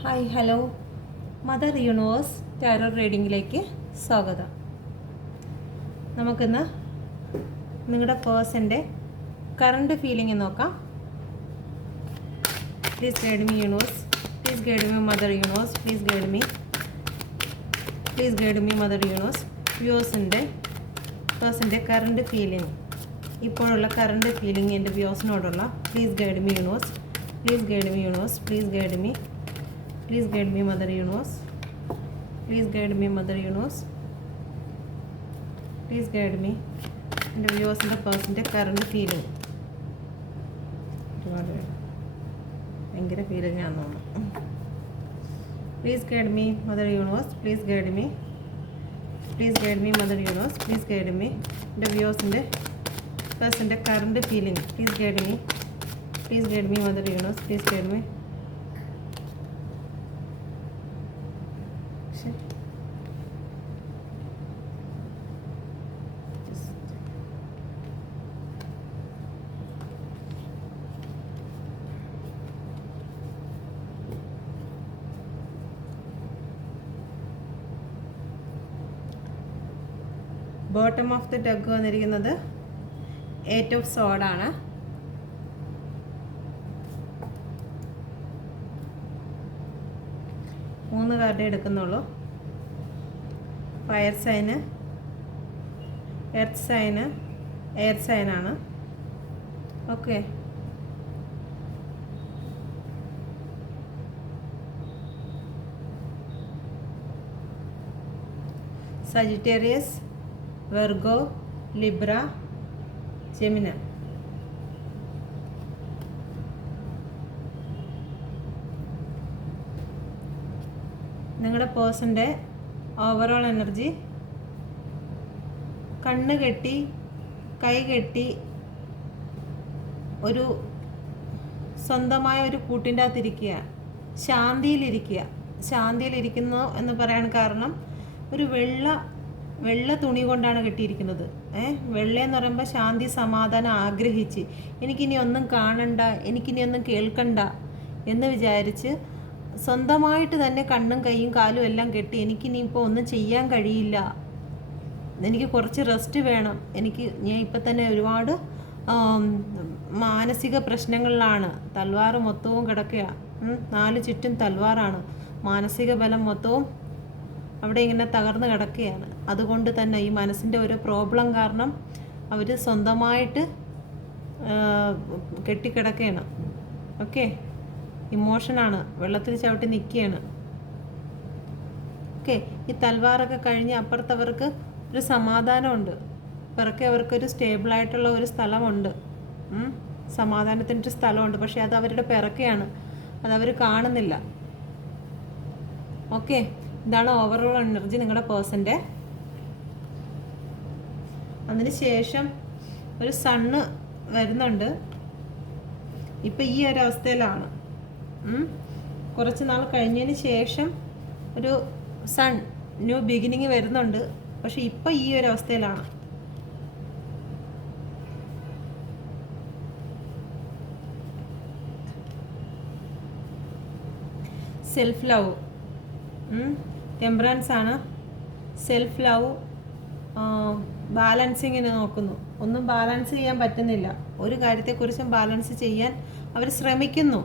Hi hello mother universe tarot റീഡിങ്ങിലേക്ക് സ്വാഗതം. നമുക്കിന്ന് നിങ്ങളുടെ പേഴ്സൻ്റെ കറണ്ട് ഫീലിംഗ് നോക്കാം. Please guide me universe, please guide me mother universe, please guide me mother universe. വ്യൂസിൻ്റെ പേഴ്സൻ്റെ കറണ്ട് ഫീലിംഗ്, ഇപ്പോഴുള്ള കറണ്ട് ഫീലിംഗ് എൻ്റെ വ്യൂസിനോടുള്ള please guide me universe, please guide me universe, please guide me mother universe, please guide me mother universe, please guide me. എൻ്റെ വ്യൂസിൻ്റെ പേഴ്സൻ്റെ current feeling ഒരുപാട് ഭയങ്കര ഫീലിംഗ് ആണെന്ന് തോന്നുന്നു. Please guide me mother universe, please guide me mother universe, please guide me. എൻ്റെ വ്യൂസിൻ്റെ പേഴ്സൻ്റെ current feeling, please guide me mother universe, please guide me. Bottom of the deck വന്നിരിക്കുന്നത് 8 ഓഫ് സോഡാണ്. മൂന്ന് കാർഡേ എടുക്കുന്നുള്ളൂ. Fire sign, earth sign, air സൈനാണ്. Okay, Sagittarius, Virgo, Libra, Gemini. നിങ്ങളുടെ പേഴ്സൻ്റെ ഓവറോൾ എനർജി കണ്ണ് കെട്ടി കൈ കെട്ടി ഒരു സ്വന്തമായ ഒരു കൂട്ടിൻ്റെ അകത്തിരിക്കുക, ശാന്തിയിലിരിക്കുന്നു എന്ന് പറയാൻ കാരണം ഒരു വെള്ള തുണി കൊണ്ടാണ് കെട്ടിയിരിക്കുന്നത്. വെള്ളയെന്ന് പറയുമ്പോൾ ശാന്തി സമാധാനം ആഗ്രഹിച്ച് എനിക്കിനി ഒന്നും കാണണ്ട, എനിക്കിനി ഒന്നും കേൾക്കണ്ട എന്ന് വിചാരിച്ച് സ്വന്തമായിട്ട് തന്നെ കണ്ണും കൈയും കാലും എല്ലാം കെട്ടി എനിക്കിനിയിപ്പോൾ ഒന്നും ചെയ്യാൻ കഴിയില്ല, എനിക്ക് കുറച്ച് റെസ്റ്റ് വേണം, ഞാൻ ഇപ്പം തന്നെ ഒരുപാട് മാനസിക പ്രശ്നങ്ങളിലാണ്, തൽവാർ മൊത്തവും കിടക്കുക, 4 ചുറ്റും തൽവാറാണ്, മാനസിക ബലം മൊത്തവും അവിടെ ഇങ്ങനെ തകർന്ന് കിടക്കുകയാണ്. അതുകൊണ്ട് തന്നെ ഈ മനസ്സിൻ്റെ ഒരു പ്രോബ്ലം കാരണം അവർ സ്വന്തമായിട്ട് കെട്ടിക്കിടക്കുകയാണ്. ഓക്കെ, ഇമോഷനാണ്, വെള്ളത്തിൽ ചവിട്ടി നിൽക്കുകയാണ്. ഓക്കെ, ഈ തൽവാറൊക്കെ കഴിഞ്ഞ് അപ്പുറത്തവർക്ക് ഒരു സമാധാനമുണ്ട്, പിറക്കെ അവർക്കൊരു സ്റ്റേബിളായിട്ടുള്ള ഒരു സ്ഥലമുണ്ട്, സമാധാനത്തിൻ്റെ ഒരു സ്ഥലമുണ്ട്. പക്ഷേ അത് അവരുടെ പിറക്കെയാണ്, അതവർ കാണുന്നില്ല. ഓക്കെ, ഇതാണ് ഓവറോൾ എനർജി നിങ്ങളുടെ പേഴ്സൻ്റെ. അതിന് ശേഷം ഒരു സണ്ണ് വരുന്നുണ്ട്. ഇപ്പം ഈ ഒരു അവസ്ഥയിലാണ്. കുറച്ച് നാൾ കഴിഞ്ഞതിന് ശേഷം ഒരു ന്യൂ ബിഗിനിങ് വരുന്നുണ്ട്. പക്ഷെ ഇപ്പം ഈ ഒരു അവസ്ഥയിലാണ്. സെൽഫ് ലവ്, ടെമ്പറൻസ് ആണ്. സെൽഫ് ലവ്, ബാലൻസിങ്ങിന് നോക്കുന്നു. ഒന്നും ബാലൻസ് ചെയ്യാൻ പറ്റുന്നില്ല, ഒരു കാര്യത്തെക്കുറിച്ചും ബാലൻസ് ചെയ്യാൻ അവർ ശ്രമിക്കുന്നു.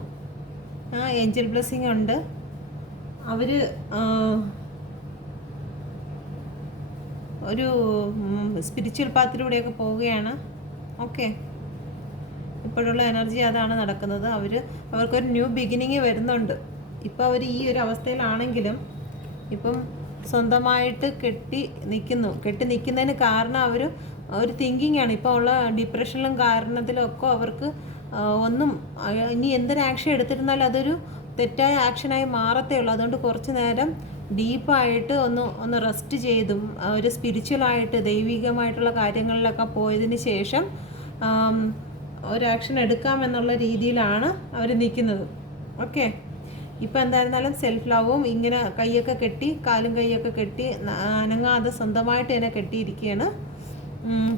ഏഞ്ചൽ ബ്ലെസ്സിങ് ഉണ്ട്. അവർ ഒരു സ്പിരിച്വൽ പാത്തിലൂടെയൊക്കെ പോവുകയാണ്. ഓക്കെ, ഇപ്പോഴുള്ള എനർജി അതാണ് നടക്കുന്നത്. അവർക്കൊരു ന്യൂ ബിഗിനിങ് വരുന്നുണ്ട്. ഇപ്പോൾ അവർ ഈ ഒരു അവസ്ഥയിലാണെങ്കിലും ഇപ്പം സ്വന്തമായിട്ട് കെട്ടി നിൽക്കുന്നതിന് കാരണം ഒരു തിങ്കിങ് ആണ്. ഇപ്പോൾ ഉള്ള ഡിപ്രഷനിലും കാരണത്തിലൊക്കെ അവർക്ക് ഒന്നും ഇനി എന്തൊരു ആക്ഷൻ എടുത്തിരുന്നാലും അതൊരു തെറ്റായ ആക്ഷനായി മാറത്തേ ഉള്ളൂ. അതുകൊണ്ട് കുറച്ച് നേരം ഡീപ്പായിട്ട് ഒന്ന് റെസ്റ്റ് ചെയ്തും ഒരു സ്പിരിച്വലായിട്ട് ദൈവികമായിട്ടുള്ള കാര്യങ്ങളിലൊക്കെ പോയതിന് ശേഷം ഒരു ആക്ഷൻ എടുക്കാമെന്നുള്ള രീതിയിലാണ് അവർ നിൽക്കുന്നത്. ഓക്കെ, ഇപ്പം എന്തായിരുന്നാലും സെൽഫ് ലവും ഇങ്ങനെ കൈയൊക്കെ കെട്ടി കാലും കൈയൊക്കെ കെട്ടി അനങ്ങാതെ സ്വന്തമായിട്ട് തന്നെ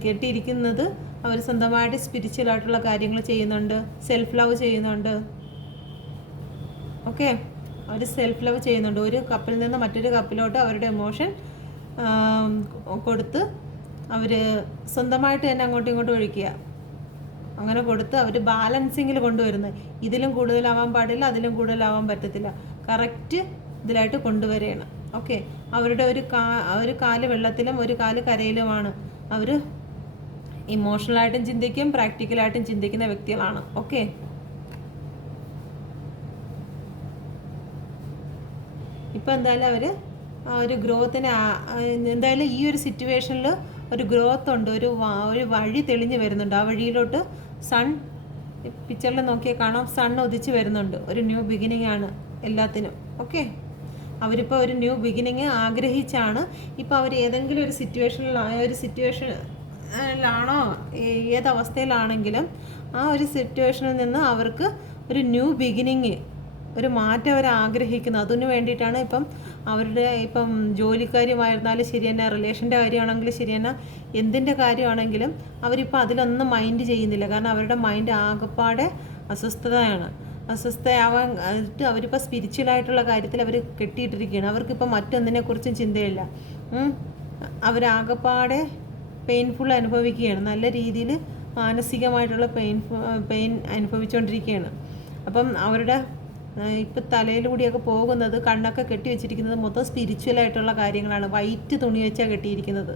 കെട്ടിയിരിക്കുന്നത്. അവർ സ്വന്തമായിട്ട് സ്പിരിച്വലായിട്ടുള്ള കാര്യങ്ങൾ ചെയ്യുന്നുണ്ട്, സെൽഫ് ലവ് ചെയ്യുന്നുണ്ട്. ഓക്കെ, അവർ സെൽഫ് ലവ് ചെയ്യുന്നുണ്ട്. ഒരു കപ്പിൽ നിന്ന് മറ്റൊരു കപ്പിലോട്ട് അവരുടെ എമോഷൻ കൊടുത്ത് അവർ സ്വന്തമായിട്ട് തന്നെ അങ്ങോട്ടും ഇങ്ങോട്ടും ഒഴിക്കുക. അങ്ങനെ കൊടുത്ത് അവർ ബാലൻസിങ്ങിൽ കൊണ്ടുവരുന്നത്. ഇതിലും കൂടുതലാവാൻ പാടില്ല, അതിലും കൂടുതലാവാൻ പറ്റത്തില്ല, കറക്റ്റ് ഇതിലായിട്ട് കൊണ്ടുവരികയാണ്. ഓക്കെ, അവരുടെ ഒരു കാല് വെള്ളത്തിലും ഒരു കാല് കരയിലുമാണ്. അവർ ഇമോഷണലായിട്ടും ചിന്തിക്കും, പ്രാക്ടിക്കലായിട്ടും ചിന്തിക്കുന്ന വ്യക്തികളാണ്. ഓക്കെ, ഇപ്പം എന്തായാലും അവർ ഒരു ഗ്രോത്തിന് എന്തായാലും ഈ ഒരു സിറ്റുവേഷനിൽ ഒരു ഗ്രോത്ത് ഉണ്ട്, ഒരു വഴി തെളിഞ്ഞ് വരുന്നുണ്ട്. ആ വഴിയിലോട്ട് സൺ, പിക്ചറിൽ നോക്കിയാൽ കാണാം, സൺ ഉദിച്ച് വരുന്നുണ്ട്. ഒരു ന്യൂ ബിഗിനിങ് ആണ് എല്ലാത്തിനും. ഓക്കെ, അവരിപ്പോൾ ഒരു ന്യൂ ബിഗിനിങ് ആഗ്രഹിച്ചാണ്. ഇപ്പോൾ അവർ ഏതെങ്കിലും ഒരു സിറ്റുവേഷനിലാണോ, ഏതവസ്ഥയിലാണെങ്കിലും ആ ഒരു സിറ്റുവേഷനിൽ നിന്ന് അവർക്ക് ഒരു ന്യൂ ബിഗിനിങ്, ഒരു മാറ്റം അവർ ആഗ്രഹിക്കുന്നു. അതിന് വേണ്ടിയിട്ടാണ് ഇപ്പം ജോലിക്കാര്യമായിരുന്നാലും ശരി തന്നെ, റിലേഷൻ്റെ കാര്യമാണെങ്കിലും ശരി തന്നെ, എന്തിൻ്റെ കാര്യമാണെങ്കിലും അവരിപ്പോൾ അതിലൊന്നും മൈൻഡ് ചെയ്യുന്നില്ല. കാരണം അവരുടെ മൈൻഡ് ആകെപ്പാടെ അസ്വസ്ഥയാവാനായിട്ട് അവരിപ്പോൾ സ്പിരിച്വലായിട്ടുള്ള കാര്യത്തിൽ അവർ കെട്ടിയിട്ടിരിക്കുകയാണ്. അവർക്കിപ്പോൾ മറ്റൊന്നിനെക്കുറിച്ചും ചിന്തയില്ല. അവരാകെപ്പാടെ പെയിൻഫുൾ അനുഭവിക്കുകയാണ്, നല്ല രീതിയിൽ മാനസികമായിട്ടുള്ള പെയിൻ അനുഭവിച്ചുകൊണ്ടിരിക്കുകയാണ്. അപ്പം അവരുടെ ഇപ്പം തലയിലൂടെയൊക്കെ പോകുന്നത്, കണ്ണൊക്കെ കെട്ടി വെച്ചിരിക്കുന്നത് മൊത്തം സ്പിരിച്വലായിട്ടുള്ള കാര്യങ്ങളാണ്. വൈറ്റ് തുണി വെച്ചാണ് കെട്ടിയിരിക്കുന്നത്,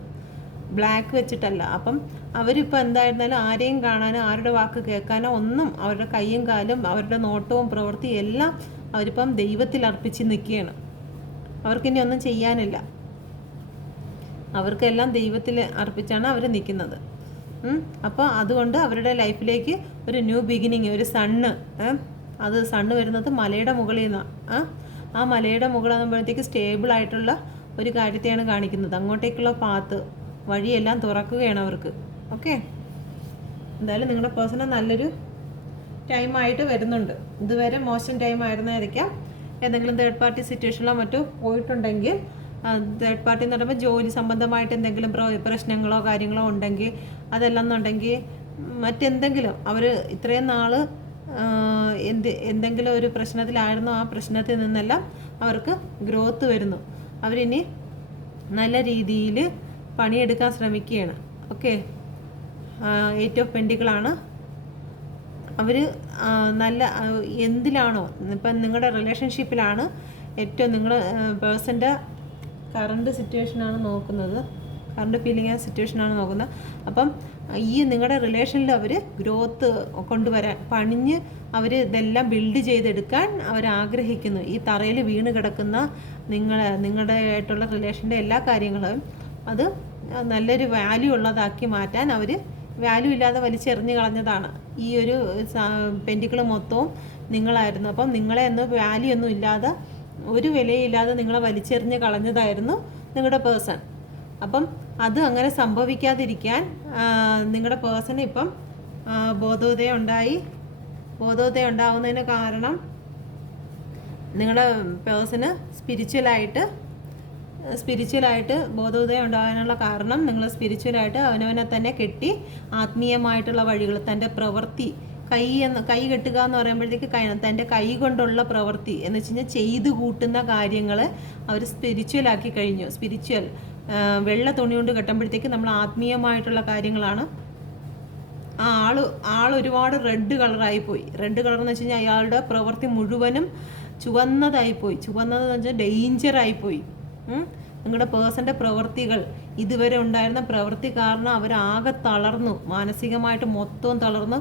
ബ്ലാക്ക് വെച്ചിട്ടല്ല. അപ്പം അവരിപ്പോൾ എന്തായിരുന്നാലും ആരെയും കാണാനോ ആരുടെ വാക്ക് കേൾക്കാനോ ഒന്നും, അവരുടെ കൈയും കാലും അവരുടെ നോട്ടവും പ്രവൃത്തിയും എല്ലാം അവരിപ്പം ദൈവത്തിൽ അർപ്പിച്ച് നിൽക്കുകയാണ്. അവർക്കിനി ഒന്നും ചെയ്യാനില്ല, അവർക്കെല്ലാം ദൈവത്തിൽ അർപ്പിച്ചാണ് അവർ നിൽക്കുന്നത്. അപ്പോൾ അതുകൊണ്ട് അവരുടെ ലൈഫിലേക്ക് ഒരു ന്യൂ ബിഗിനിങ്, ഒരു സണ്ണ് വരുന്നത് മലയുടെ മുകളിൽ നിന്നാണ്. ആ മലയുടെ മുകളാകുമ്പോഴത്തേക്ക് സ്റ്റേബിൾ ആയിട്ടുള്ള ഒരു കാര്യത്തെയാണ് കാണിക്കുന്നത്. അങ്ങോട്ടേക്കുള്ള വഴിയെല്ലാം തുറക്കുകയാണ് അവർക്ക്. ഓക്കെ, എന്തായാലും നിങ്ങളുടെ പേഴ്സണ് നല്ലൊരു ടൈമായിട്ട് വരുന്നുണ്ട്. ഇതുവരെ മോശം ടൈം ആയിരുന്നായിരിക്കാം. ഏതെങ്കിലും തേർഡ് പാർട്ടി സിറ്റുവേഷനിലോ മറ്റോ പോയിട്ടുണ്ടെങ്കിൽ, തേർഡ് പാർട്ടി എന്ന് പറയുമ്പോൾ ജോലി സംബന്ധമായിട്ട് എന്തെങ്കിലും പ്രശ്നങ്ങളോ കാര്യങ്ങളോ ഉണ്ടെങ്കിൽ, അതല്ലെന്നുണ്ടെങ്കിൽ മറ്റെന്തെങ്കിലും അവർ ഇത്രയും നാൾ എന്തെങ്കിലും ഒരു പ്രശ്നത്തിലായിരുന്നു, ആ പ്രശ്നത്തിൽ നിന്നെല്ലാം അവർക്ക് ഗ്രോത്ത് വരുന്നു. അവരിനി നല്ല രീതിയിൽ പണിയെടുക്കാൻ ശ്രമിക്കുകയാണ്. Okay, 8 of പെൻഡിക്കിളാണ്. അവർ നല്ല എന്തിലാണോ, ഇപ്പം നിങ്ങളുടെ റിലേഷൻഷിപ്പിലാണ് ഏറ്റവും നിങ്ങളുടെ പേഴ്സൻ്റെ കറണ്ട് സിറ്റുവേഷനാണ് നോക്കുന്നത്, കറണ്ട് ഫീലിംഗ് ആയ സിറ്റുവേഷനാണ് നോക്കുന്നത്. അപ്പം ഈ നിങ്ങളുടെ റിലേഷനിൽ അവർ ഗ്രോത്ത് കൊണ്ടുവരാൻ, പണിഞ്ഞ് അവർ ഇതെല്ലാം ബിൽഡ് ചെയ്തെടുക്കാൻ അവർ ആഗ്രഹിക്കുന്നു. ഈ തറയിൽ വീണ് കിടക്കുന്ന നിങ്ങളുടെ ആയിട്ടുള്ള റിലേഷൻ്റെ എല്ലാ കാര്യങ്ങളും അത് നല്ലൊരു വാല്യൂ ഉള്ളതാക്കി മാറ്റാൻ അവർ വാല്യൂ ഇല്ലാതെ വലിച്ചെറിഞ്ഞ് കളഞ്ഞതാണ്. ഈ ഒരു പെൻഡിക്കിൾ മൊത്തവും നിങ്ങളായിരുന്നു. അപ്പം നിങ്ങളെ വാല്യൂ ഒന്നും ഇല്ലാതെ, ഒരു വിലയില്ലാതെ നിങ്ങളെ വലിച്ചെറിഞ്ഞ് കളഞ്ഞതായിരുന്നു നിങ്ങളുടെ പേഴ്സൺ. അപ്പം അത് അങ്ങനെ സംഭവിക്കാതിരിക്കാൻ നിങ്ങളുടെ പേഴ്സണ് ഇപ്പം ബോധോദയം ഉണ്ടാവുന്നതിന് കാരണം, നിങ്ങളുടെ പേഴ്സണ് സ്പിരിച്വലായിട്ട് ബോധോദയം ഉണ്ടാകാനുള്ള കാരണം, നിങ്ങൾ സ്പിരിച്വലായിട്ട് അവനവനെ തന്നെ കെട്ടി ആത്മീയമായിട്ടുള്ള വഴികൾ, തൻ്റെ പ്രവൃത്തി, കൈ കെട്ടുക എന്ന് പറയുമ്പോഴത്തേക്ക് തൻ്റെ കൈ കൊണ്ടുള്ള പ്രവൃത്തി എന്ന് വെച്ച് കഴിഞ്ഞാൽ ചെയ്തു കൂട്ടുന്ന കാര്യങ്ങൾ അവർ സ്പിരിച്വലാക്കി കഴിഞ്ഞു. വെള്ള തുണി കൊണ്ട് കെട്ടുമ്പോഴത്തേക്ക് നമ്മൾ ആത്മീയമായിട്ടുള്ള കാര്യങ്ങളാണ്. ആൾ ഒരുപാട് റെഡ് കളറായിപ്പോയി. റെഡ് കളർ എന്ന് വെച്ച് കഴിഞ്ഞാൽ അയാളുടെ പ്രവൃത്തി മുഴുവനും ചുവന്നതായിപ്പോയി. ചുവന്നതെന്ന് വെച്ചാൽ ഡേഞ്ചറായിപ്പോയി. നിങ്ങളുടെ പേഴ്സൻ്റെ പ്രവൃത്തികൾ, ഇതുവരെ ഉണ്ടായിരുന്ന പ്രവൃത്തി കാരണം അവരാകെ തളർന്നു, മാനസികമായിട്ട് മൊത്തവും തളർന്നു,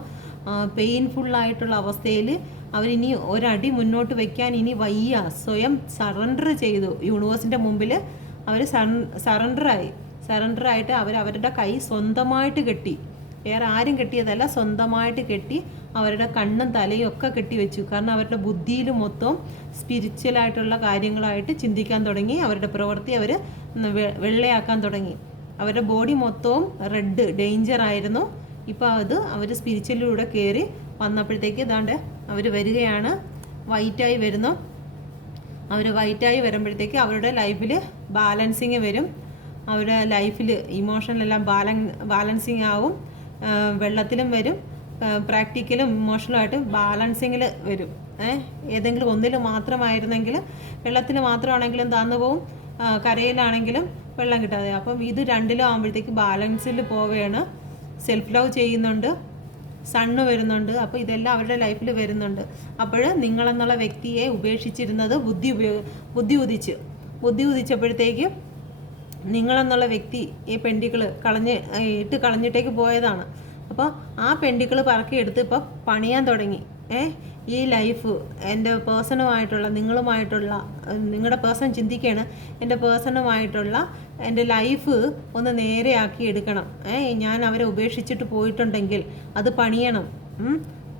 പെയിൻഫുള്ളായിട്ടുള്ള അവസ്ഥയിൽ അവരിനി ഒരടി മുന്നോട്ട് വയ്ക്കാൻ ഇനി വയ്യ. സ്വയം സറണ്ടർ ചെയ്തു. യൂണിവേഴ്സിൻ്റെ മുമ്പിൽ അവർ സറണ്ടറായിട്ട് അവരുടെ കൈ സ്വന്തമായിട്ട് കെട്ടി, വേറെ ആരും കെട്ടിയതല്ല, സ്വന്തമായിട്ട് കെട്ടി അവരുടെ കണ്ണും തലയും ഒക്കെ കെട്ടിവെച്ചു. കാരണം അവരുടെ ബുദ്ധിയിൽ മൊത്തം സ്പിരിച്വലായിട്ടുള്ള കാര്യങ്ങളായിട്ട് ചിന്തിക്കാൻ തുടങ്ങി. അവരുടെ പ്രവൃത്തി അവർ വെള്ളയാക്കാൻ തുടങ്ങി. അവരുടെ ബോഡി മൊത്തവും റെഡ് ഡേഞ്ചറായിരുന്നു. ഇപ്പോൾ അവർ സ്പിരിച്വലിലൂടെ കയറി വന്നപ്പോഴത്തേക്ക് ഇതാണ്ട് അവർ വരികയാണ്, വൈറ്റായി വരുന്നു. അവർ വൈറ്റായി വരുമ്പോഴത്തേക്ക് അവരുടെ ലൈഫിൽ ബാലൻസിങ് വരും. അവരുടെ ലൈഫിൽ ഇമോഷണലെല്ലാം ബാലൻസിങ് ആവും. വെള്ളത്തിലും വരും, പ്രാക്ടിക്കലും ഇമോഷണലുമായിട്ട് ബാലൻസിങ്ങിൽ വരും. ഏതെങ്കിലും ഒന്നിൽ മാത്രമായിരുന്നെങ്കിൽ വെള്ളത്തിൽ മാത്രമാണെങ്കിലും താന്നു പോവും, കരയിലാണെങ്കിലും വെള്ളം കിട്ടാതെ. അപ്പം ഇത് രണ്ടിലും ആകുമ്പോഴത്തേക്ക് ബാലൻസിൽ പോവുകയാണ്. സെൽഫ് ലവ് ചെയ്യുന്നുണ്ട്, സണ്ണ് വരുന്നുണ്ട്. അപ്പോൾ ഇതെല്ലാം അവരുടെ ലൈഫിൽ വരുന്നുണ്ട്. അപ്പോൾ നിങ്ങളെന്നുള്ള വ്യക്തിയെ ഉപേക്ഷിച്ചിരുന്നത് ബുദ്ധി ഉദിച്ചപ്പോഴത്തേക്ക് നിങ്ങളെന്നുള്ള വ്യക്തി ഈ പെൻഡിക്കിൾ കളഞ്ഞിട്ടേക്ക് പോയതാണ്. അപ്പോൾ ആ പെൻഡിക്കിൾ പറക്കിയെടുത്ത് ഇപ്പോൾ പണിയാൻ തുടങ്ങി. ഈ ലൈഫ് എൻ്റെ പേഴ്സണുമായിട്ടുള്ള നിങ്ങളുടെ പേഴ്സൺ ചിന്തിക്കുകയാണ്, എൻ്റെ പേഴ്സണുമായിട്ടുള്ള എൻ്റെ ലൈഫ് ഒന്ന് നേരെയാക്കി എടുക്കണം. ഞാൻ അവരെ ഉപേക്ഷിച്ചിട്ട് പോയിട്ടുണ്ടെങ്കിൽ അത് പണിയണം,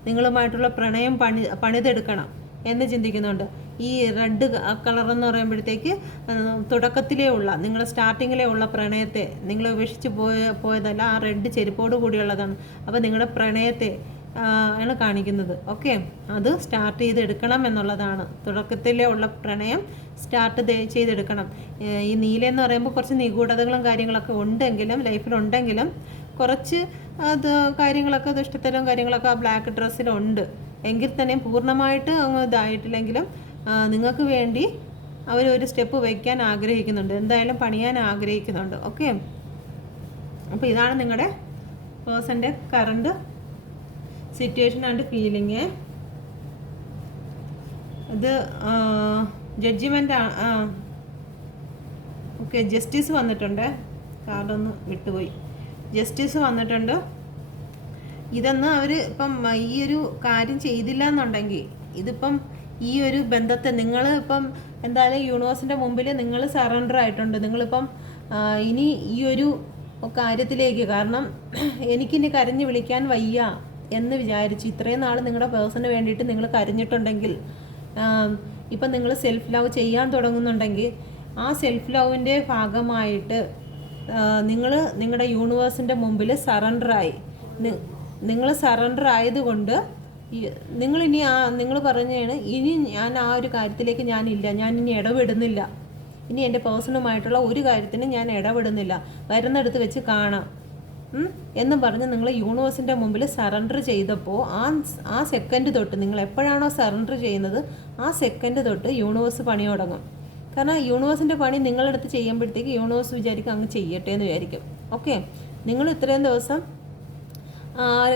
നിങ്ങളുമായിട്ടുള്ള പ്രണയം പണിതെടുക്കണം എന്ന് ചിന്തിക്കുന്നുണ്ട്. ഈ റെഡ് കളർ എന്ന് പറയുമ്പോഴത്തേക്ക് നിങ്ങൾ സ്റ്റാർട്ടിങ്ങിലേ ഉള്ള പ്രണയത്തെ, നിങ്ങളെ ഉപേക്ഷിച്ച് പോയതല്ല, ആ റെഡ് ചെരുപ്പോട് കൂടിയുള്ളതാണ്. അപ്പോൾ നിങ്ങളുടെ പ്രണയത്തെ ആണ് കാണിക്കുന്നത്. ഓക്കെ, അത് സ്റ്റാർട്ട് ചെയ്തെടുക്കണം എന്നുള്ളതാണ്. തുടക്കത്തിലേ ഉള്ള പ്രണയം സ്റ്റാർട്ട് ചെയ്തെടുക്കണം. ഈ നീലെന്ന് പറയുമ്പോൾ കുറച്ച് നിഗൂഢതകളും കാര്യങ്ങളൊക്കെ ഉണ്ടെങ്കിലും, ലൈഫിലുണ്ടെങ്കിലും കുറച്ച് അത് കാര്യങ്ങളൊക്കെ ദുഷ്ടത്തരം കാര്യങ്ങളൊക്കെ ആ ബ്ലാക്ക് ഡ്രസ്സിലുണ്ട്. എങ്കിൽ തന്നെ പൂർണ്ണമായിട്ട് അങ്ങ് ഇതായിട്ടില്ലെങ്കിലും നിങ്ങൾക്ക് വേണ്ടി അവരൊരു സ്റ്റെപ്പ് വയ്ക്കാൻ ആഗ്രഹിക്കുന്നുണ്ട്, എന്തായാലും പണിയാൻ ആഗ്രഹിക്കുന്നുണ്ട്. ഓക്കെ, അപ്പോൾ ഇതാണ് നിങ്ങളുടെ പേഴ്സൻ്റെ കറണ്ട് സിറ്റുവേഷൻ ആൻഡ് ഫീലിംഗ്. ഇത് ജഡ്ജിമെൻ്റ്. ഓക്കെ, ജസ്റ്റിസ് വന്നിട്ടുണ്ട്. കാർഡൊന്ന് വിട്ടുപോയി. ജസ്റ്റിസ് വന്നിട്ടുണ്ട്. ഇതൊന്നും അവർ ഇപ്പം ഈ ഒരു കാര്യം ചെയ്തില്ല എന്നുണ്ടെങ്കിൽ, ഇതിപ്പം ഈ ഒരു ബന്ധത്തെ നിങ്ങൾ ഇപ്പം എന്തായാലും യൂണിവേഴ്സിൻ്റെ മുമ്പിൽ നിങ്ങൾ സറണ്ടർ ആയിട്ടുണ്ട്. നിങ്ങളിപ്പം ഇനി ഈ ഒരു കാര്യത്തിലേക്ക്, കാരണം എനിക്കിനി കരഞ്ഞ് വിളിക്കാൻ വയ്യ എന്ന് വിചാരിച്ചു ഇത്രയും നാൾ നിങ്ങളുടെ പേഴ്സണിന് വേണ്ടിയിട്ട് നിങ്ങൾ കരഞ്ഞിട്ടുണ്ടെങ്കിൽ, ഇപ്പം നിങ്ങൾ സെൽഫ് ലവ് ചെയ്യാൻ തുടങ്ങുന്നുണ്ടെങ്കിൽ, ആ സെൽഫ് ലവിൻ്റെ ഭാഗമായിട്ട് നിങ്ങളുടെ യൂണിവേഴ്സിൻ്റെ മുമ്പിൽ സറണ്ടറായി. നിങ്ങൾ സറണ്ടർ ആയതുകൊണ്ട് നിങ്ങളിനി നിങ്ങൾ പറഞ്ഞാണ്, ഇനി ഞാൻ ആ ഒരു കാര്യത്തിലേക്ക് ഞാനില്ല, ഞാൻ ഇനി ഇടപെടുന്നില്ല, ഇനി എൻ്റെ പേഴ്സണുമായിട്ടുള്ള ഒരു കാര്യത്തിന് ഞാൻ ഇടപെടുന്നില്ല, വരുന്നിടത്ത് വെച്ച് കാണാം എന്നും പറഞ്ഞ് നിങ്ങൾ യൂണിവേഴ്സിൻ്റെ മുമ്പിൽ സറണ്ടർ ചെയ്തപ്പോൾ ആ സെക്കൻഡ് തൊട്ട്, നിങ്ങൾ എപ്പോഴാണോ സറണ്ടർ ചെയ്യുന്നത് ആ സെക്കൻഡ് തൊട്ട് യൂണിവേഴ്സ് പണി തുടങ്ങും. കാരണം യൂണിവേഴ്സിൻ്റെ പണി നിങ്ങളുടെ അടുത്ത് ചെയ്യുമ്പോഴത്തേക്ക് യൂണിവേഴ്സ് വിചാരിക്കും അങ്ങ് ചെയ്യട്ടെ എന്ന് വിചാരിക്കും. ഓക്കെ, നിങ്ങൾ ഇത്രയും ദിവസം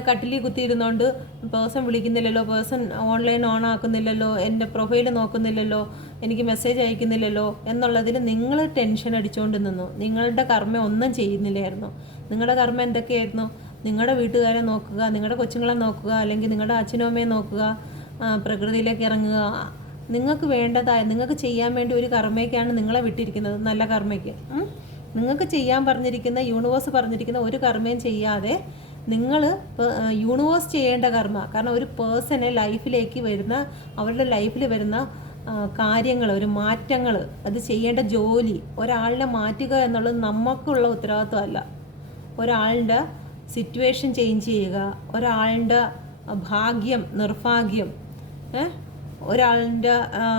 കട്ടിലിൽ കുത്തിയിരുന്നോണ്ട് പേഴ്സൺ വിളിക്കുന്നില്ലല്ലോ, പേഴ്സൺ ഓൺലൈൻ ഓൺ ആക്കുന്നില്ലല്ലോ, എൻ്റെ പ്രൊഫൈൽ നോക്കുന്നില്ലല്ലോ, എനിക്ക് മെസ്സേജ് അയക്കുന്നില്ലല്ലോ എന്നുള്ളതിൽ നിങ്ങൾ ടെൻഷൻ അടിച്ചുകൊണ്ട് നിന്നു. നിങ്ങളുടെ കർമ്മ ഒന്നും ചെയ്യുന്നില്ലായിരുന്നു. നിങ്ങളുടെ കർമ്മ എന്തൊക്കെയായിരുന്നു? നിങ്ങളുടെ വീട്ടുകാരെ നോക്കുക, നിങ്ങളുടെ കൊച്ചുങ്ങളെ നോക്കുക, അല്ലെങ്കിൽ നിങ്ങളുടെ അച്ഛനും അമ്മയെ നോക്കുക, പ്രകൃതിയിലേക്ക് ഇറങ്ങുക. നിങ്ങൾക്ക് നിങ്ങൾക്ക് ചെയ്യാൻ വേണ്ടി ഒരു കർമ്മയ്ക്കാണ് നിങ്ങളെ വിട്ടിരിക്കുന്നത്, നല്ല കർമ്മയ്ക്ക്. നിങ്ങൾക്ക് ചെയ്യാൻ പറഞ്ഞിരിക്കുന്ന, യൂണിവേഴ്സ് പറഞ്ഞിരിക്കുന്ന ഒരു കർമ്മയും ചെയ്യാതെ നിങ്ങൾ യൂണിവേഴ്സ് ചെയ്യേണ്ട കർമ്മ, കാരണം ഒരു പേഴ്സണെ ലൈഫിലേക്ക് വരുന്ന, അവരുടെ ലൈഫിൽ വരുന്ന കാര്യങ്ങൾ, ഒരു മാറ്റങ്ങൾ, അത് ചെയ്യേണ്ട ജോലി, ഒരാളിനെ മാറ്റുക എന്നുള്ളത് നമുക്കുള്ള ഉത്തരവാദിത്വമല്ല. ഒരാളുടെ സിറ്റുവേഷൻ ചേഞ്ച് ചെയ്യുക, ഒരാളുടെ ഭാഗ്യം നിർഭാഗ്യം, ഒരാളുടെ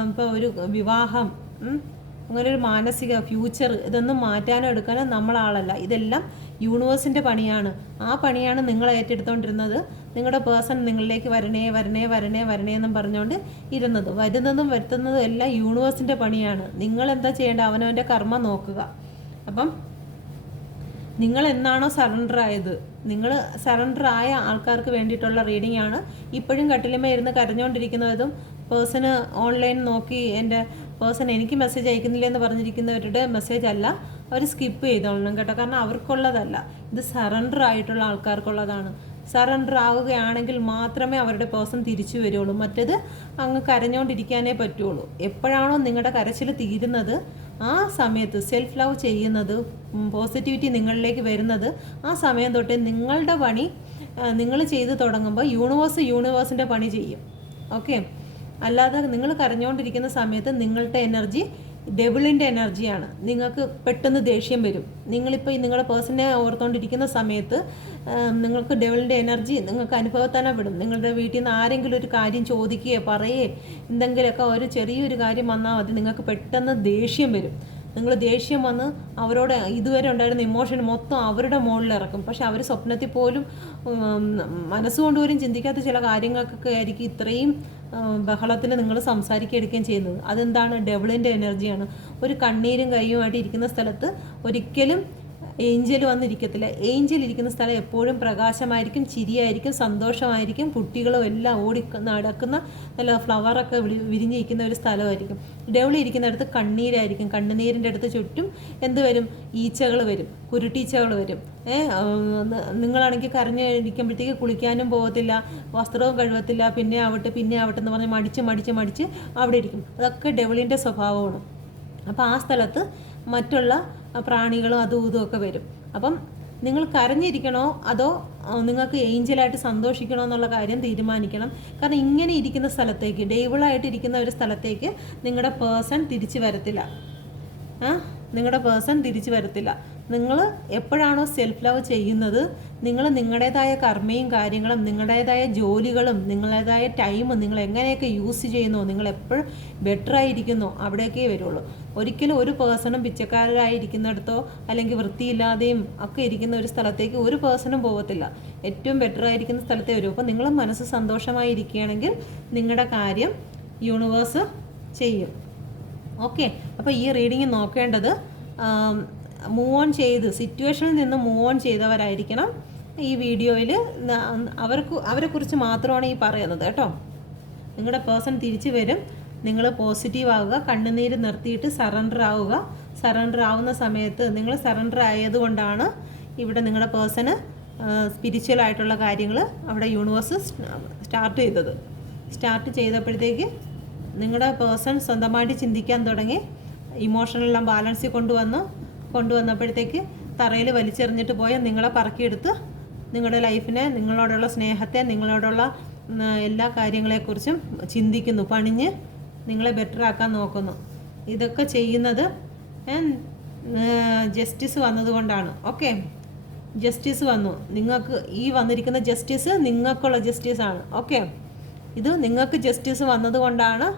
ഇപ്പോൾ ഒരു വിവാഹം, അങ്ങനെ ഒരു മാനസിക ഫ്യൂച്ചർ, ഇതൊന്നും മാറ്റാനോ എടുക്കാനോ നമ്മളാളല്ല. ഇതെല്ലാം യൂണിവേഴ്സിൻ്റെ പണിയാണ്. ആ പണിയാണ് നിങ്ങൾ ഏറ്റെടുത്തുകൊണ്ടിരുന്നത്. നിങ്ങളുടെ പേഴ്സൺ നിങ്ങളിലേക്ക് വരണേ വരണേ വരണേ വരണേ എന്നും പറഞ്ഞുകൊണ്ട് വരുന്നതും വരുത്തുന്നതും എല്ലാം യൂണിവേഴ്സിൻ്റെ പണിയാണ്. നിങ്ങൾ എന്താ ചെയ്യേണ്ടത്? അവനവൻ്റെ കർമ്മ നോക്കുക. അപ്പം നിങ്ങൾ എന്നാണോ സറണ്ടർ ആയത്, നിങ്ങൾ സറണ്ടർ ആയ ആൾക്കാർക്ക് വേണ്ടിയിട്ടുള്ള റീഡിംഗ് ആണ്. ഇപ്പോഴും കട്ടിലിമേ ഇരുന്ന് കരഞ്ഞുകൊണ്ടിരിക്കുന്നതും പേഴ്സണ് ഓൺലൈൻ നോക്കി എൻ്റെ പേഴ്സൺ എനിക്ക് മെസ്സേജ് അയക്കുന്നില്ല എന്ന് പറഞ്ഞിരിക്കുന്നവരുടെ മെസ്സേജ് അല്ല, അവർ സ്കിപ്പ് ചെയ്തോളണം കേട്ടോ. കാരണം അവർക്കുള്ളതല്ല, ഇത് സറണ്ടർ ആയിട്ടുള്ള ആൾക്കാർക്കുള്ളതാണ്. സറണ്ടർ ആവുകയാണെങ്കിൽ മാത്രമേ അവരുടെ പേഴ്സൺ തിരിച്ചു വരുള്ളൂ. മറ്റേത് അങ്ങ് കരഞ്ഞുകൊണ്ടിരിക്കാനേ പറ്റുള്ളൂ. എപ്പോഴാണോ നിങ്ങളുടെ കരച്ചിൽ തീരുന്നത്, ആ സമയത്ത് സെൽഫ് ലവ് ചെയ്യുന്നത്, പോസിറ്റിവിറ്റി നിങ്ങളിലേക്ക് വരുന്നത്, ആ സമയം തൊട്ട് നിങ്ങളുടെ പണി നിങ്ങൾ ചെയ്ത് തുടങ്ങുമ്പോൾ യൂണിവേഴ്സിൻ്റെ പണി ചെയ്യും. ഓക്കെ, അല്ലാതെ നിങ്ങൾ കരഞ്ഞുകൊണ്ടിരിക്കുന്ന സമയത്ത് നിങ്ങളുടെ എനർജി ഡെവിളിൻ്റെ എനർജിയാണ്. നിങ്ങൾക്ക് പെട്ടെന്ന് ദേഷ്യം വരും. നിങ്ങളിപ്പോൾ നിങ്ങളുടെ പേഴ്സണെ ഓർത്തുകൊണ്ടിരിക്കുന്ന സമയത്ത് നിങ്ങൾക്ക് ഡെവിളിൻ്റെ എനർജി നിങ്ങൾക്ക് അനുഭവത്താനപ്പെടും. നിങ്ങളുടെ വീട്ടിൽ നിന്ന് ആരെങ്കിലും ഒരു കാര്യം ചോദിക്കുകയോ പറയുകയോ എന്തെങ്കിലുമൊക്കെ ഒരു ചെറിയൊരു കാര്യം വന്നാൽ മതി, നിങ്ങൾക്ക് പെട്ടെന്ന് ദേഷ്യം വരും. നിങ്ങൾ ദേഷ്യം വന്ന് അവരോട് ഇതുവരെ ഉണ്ടായിരുന്ന ഇമോഷൻ മൊത്തം അവരുടെ മുകളിൽ ഇറക്കും. പക്ഷെ അവർ സ്വപ്നത്തിൽ പോലും മനസ്സുകൊണ്ട് പോലും ചിന്തിക്കാത്ത ചില കാര്യങ്ങൾക്കൊക്കെ ആയിരിക്കും ഇത്രയും ബഹളത്തിന് നിങ്ങൾ സംസാരിക്കുകയും ചെയ്യുന്നത്. അതെന്താണ്? ഡെവിളിൻ്റെ എനർജിയാണ്. ഒരു കണ്ണീരും കയ്യുമായിട്ട് ഇരിക്കുന്ന സ്ഥലത്ത് ഒരിക്കലും ഏഞ്ചൽ വന്നിരിക്കത്തില്ല. ഏഞ്ചൽ ഇരിക്കുന്ന സ്ഥലം എപ്പോഴും പ്രകാശമായിരിക്കും, ചിരിയായിരിക്കും, സന്തോഷമായിരിക്കും, കുട്ടികളും എല്ലാം ഓടി നടക്കുന്ന നല്ല ഫ്ലവറൊക്കെ വിരിഞ്ഞിരിക്കുന്ന ഒരു സ്ഥലമായിരിക്കും. ഡെവിൾ ഇരിക്കുന്നിടത്ത് കണ്ണീരായിരിക്കും. കണ്ണുനീരിൻ്റെ അടുത്ത് ചുറ്റും എന്ത് വരും? ഈച്ചകൾ വരും, കുരുട്ടീച്ചകൾ വരും. നിങ്ങളാണെങ്കിൽ കരഞ്ഞിരിക്കുമ്പോഴത്തേക്ക് കുളിക്കാനും പോകത്തില്ല, വസ്ത്രവും കഴുകത്തില്ല, പിന്നെ ആവട്ടെ എന്ന് പറഞ്ഞ് മടിച്ച് അവിടെ ഇരിക്കും. അതൊക്കെ ഡെവിളിൻ്റെ സ്വഭാവമാണ്. അപ്പോൾ ആ സ്ഥലത്ത് മറ്റുള്ള പ്രാണികളും അതും ഇതുമൊക്കെ വരും. അപ്പം നിങ്ങൾ കരഞ്ഞിരിക്കണോ അതോ നിങ്ങൾക്ക് ഏഞ്ചലായിട്ട് സന്തോഷിക്കണോ എന്നുള്ള കാര്യം തീരുമാനിക്കണം. കാരണം ഇങ്ങനെ ഇരിക്കുന്ന സ്ഥലത്തേക്ക്, ഡേവിളായിട്ട് ഇരിക്കുന്ന ഒരു സ്ഥലത്തേക്ക് നിങ്ങളുടെ പേഴ്സൺ തിരിച്ചു വരത്തില്ല. നിങ്ങൾ എപ്പോഴാണോ സെൽഫ് ലവ് ചെയ്യുന്നത്, നിങ്ങൾ നിങ്ങളുടേതായ കർമ്മയും കാര്യങ്ങളും നിങ്ങളുടേതായ ജോലികളും നിങ്ങളുടേതായ ടൈമും നിങ്ങൾ എങ്ങനെയൊക്കെ യൂസ് ചെയ്യുന്നോ, നിങ്ങൾ എപ്പോഴും ബെറ്റർ ആയിരിക്കുന്നോ അവിടേക്കേ വരുള്ളൂ. ഒരിക്കലും ഒരു പേഴ്സണും പിച്ചക്കാരായിരിക്കുന്നിടത്തോ അല്ലെങ്കിൽ വൃത്തിയില്ലാതെയും ഒക്കെ ഇരിക്കുന്ന ഒരു സ്ഥലത്തേക്ക് ഒരു പേഴ്സണും പോകത്തില്ല. ഏറ്റവും ബെറ്റർ ആയിരിക്കുന്ന സ്ഥലത്തേ വരും. അപ്പോൾ നിങ്ങൾ മനസ്സ് സന്തോഷമായിരിക്കുകയാണെങ്കിൽ നിങ്ങളുടെ കാര്യം യൂണിവേഴ്സ് ചെയ്യും. ഓക്കെ, അപ്പോൾ ഈ റീഡിങ് നോക്കേണ്ടത് മൂവ് ഓൺ ചെയ്ത്, സിറ്റുവേഷനിൽ നിന്ന് മൂവ് ഓൺ ചെയ്തവരായിരിക്കണം. ഈ വീഡിയോയിൽ അവരെക്കുറിച്ച് മാത്രമാണ് ഈ പറയുന്നത് കേട്ടോ. നിങ്ങളുടെ പേഴ്സൺ തിരിച്ചു വരും. നിങ്ങൾ പോസിറ്റീവ് ആവുക, കണ്ണുനീര് നിർത്തിയിട്ട് സറണ്ടർ ആവുക. സറണ്ടർ ആവുന്ന സമയത്ത് നിങ്ങൾ സറണ്ടർ ആയതുകൊണ്ടാണ് ഇവിടെ നിങ്ങളുടെ പേഴ്സണ് സ്പിരിച്വൽ ആയിട്ടുള്ള കാര്യങ്ങൾ അവിടെ യൂണിവേഴ്സ് സ്റ്റാർട്ട് ചെയ്തപ്പോഴത്തേക്ക് നിങ്ങളുടെ പേഴ്സൺ സ്വന്തമായിട്ട് ചിന്തിക്കാൻ തുടങ്ങി. ഇമോഷണലെല്ലാം ബാലൻസിൽ കൊണ്ടുവന്നപ്പോഴത്തേക്ക് തറയിൽ വലിച്ചെറിഞ്ഞിട്ട് പോയ നിങ്ങളെ പറക്കിയെടുത്ത് നിങ്ങളുടെ ലൈഫിനെ, നിങ്ങളോടുള്ള സ്നേഹത്തെ, നിങ്ങളോടുള്ള എല്ലാ കാര്യങ്ങളെക്കുറിച്ചും ചിന്തിക്കുന്നു, പണിഞ്ഞ് നിങ്ങളെ ബെറ്റർ ആക്കാൻ നോക്കുന്നു. ഇതൊക്കെ ചെയ്യുന്നത് ജസ്റ്റിസ് വന്നതുകൊണ്ടാണ്. ഓക്കെ, ജസ്റ്റിസ് വന്നു. നിങ്ങൾക്ക് ഈ വന്നിരിക്കുന്ന ജസ്റ്റിസ് നിങ്ങൾക്കുള്ള ജസ്റ്റിസാണ്. ഓക്കെ, ഇത് നിങ്ങൾക്ക് ജസ്റ്റിസ് വന്നതുകൊണ്ടാണ്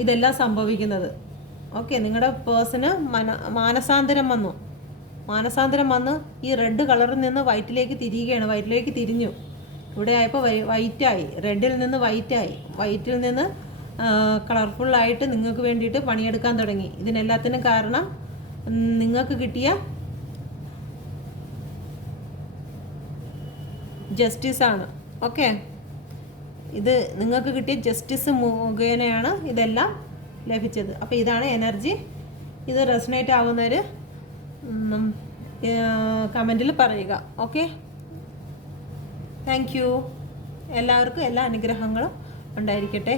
ഇതെല്ലാം സംഭവിക്കുന്നത്. ഓക്കെ, നിങ്ങളുടെ പേഴ്സണ് മാനസാന്തരം വന്ന് ഈ റെഡ് കളറിൽ നിന്ന് വൈറ്റിലേക്ക് തിരിഞ്ഞു. ഇവിടെ ആയപ്പോൾ വൈറ്റായി, റെഡിൽ നിന്ന് വൈറ്റിൽ നിന്ന് കളർഫുള്ളായിട്ട് നിങ്ങൾക്ക് വേണ്ടിയിട്ട് പണിയെടുക്കാൻ തുടങ്ങി. ഇതിനെല്ലാത്തിനും കാരണം നിങ്ങൾക്ക് കിട്ടിയ ജസ്റ്റിസാണ്. ഓക്കെ, ഇത് നിങ്ങൾക്ക് കിട്ടിയ ജസ്റ്റിസ് മുഖേനയാണ് ഇതെല്ലാം ലഭിച്ചത്. അപ്പോൾ ഇതാണ് എനർജി. ഇത് റെസണേറ്റ് ആവുന്നവർ കമൻറ്റിൽ പറയുക. Okay, thank you. എല്ലാവർക്കും എല്ലാ അനുഗ്രഹങ്ങളും ഉണ്ടായിരിക്കട്ടെ.